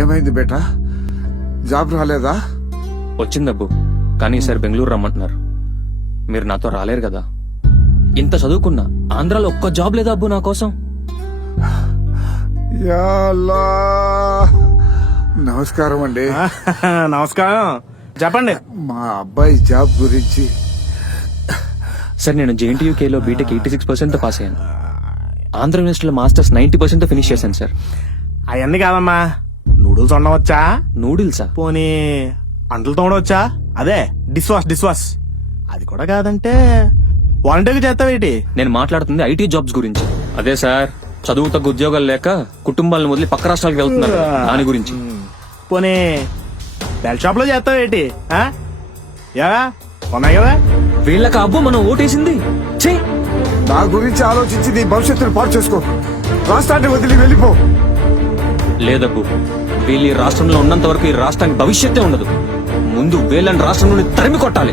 ఏమైంది బేటా? జాబ్ రాలేదా? వచ్చిందబ్బు, కానీ ఈసారి బెంగళూరు రమ్మంటున్నారు. మీరు నాతో రాలేరు కదా. ఇంత చదువుకున్నా ఆంధ్రాలో ఒక్క జాబ్ లేదా అబ్బు నా కోసం? యా అల్లా. నమస్కారం అండి. నమస్కారం, చెప్పండి. మా అబ్బాయి జాబ్ గురించి. సార్, నేను JNTUKలో బీటెక్ 86% పాస్ అయ్యాను. ఆంధ్ర యూనివర్సిటీలో మాస్టర్స్ 90% ఫినిష్ చేశాను సార్. అవన్నీ కాదమ్మా, నూడిల్స్ వండవచ్చా? నూడిల్సా? పోనీ అంటలు తోడవచ్చా? అదే డిష్ వాష్. అది కూడా కాదంటే వాలంటీర్గా చేస్తావేటి? నేను మాట్లాడుతుంది IT జాబ్స్ గురించి. అదే సార్, చదువు తగ్గ ఉద్యోగాలు లేక కుటుంబాలను వదిలి పక్క రాష్ట్రాలకు వెళ్తున్నారు, దాని గురించి. పోనీ బెల్ షాప్ లో చేస్తావేటి? యా ఉన్నాయి కదా. వీళ్ళకి అబ్బు మనం ఓటేసింది. ఛీ! నా గురించి ఆలోచించి నీ భవిష్యత్తును పాడు చేసుకో. రాష్ట్రాన్ని వదిలి వెళ్ళిపో. లేదబ్బు, వీళ్ళు ఈ రాష్ట్రంలో ఉన్నంత వరకు ఈ రాష్ట్రానికి భవిష్యత్తే ఉండదు. ముందు వీళ్ళని రాష్ట్రం నుండి తరిమి కొట్టాలి.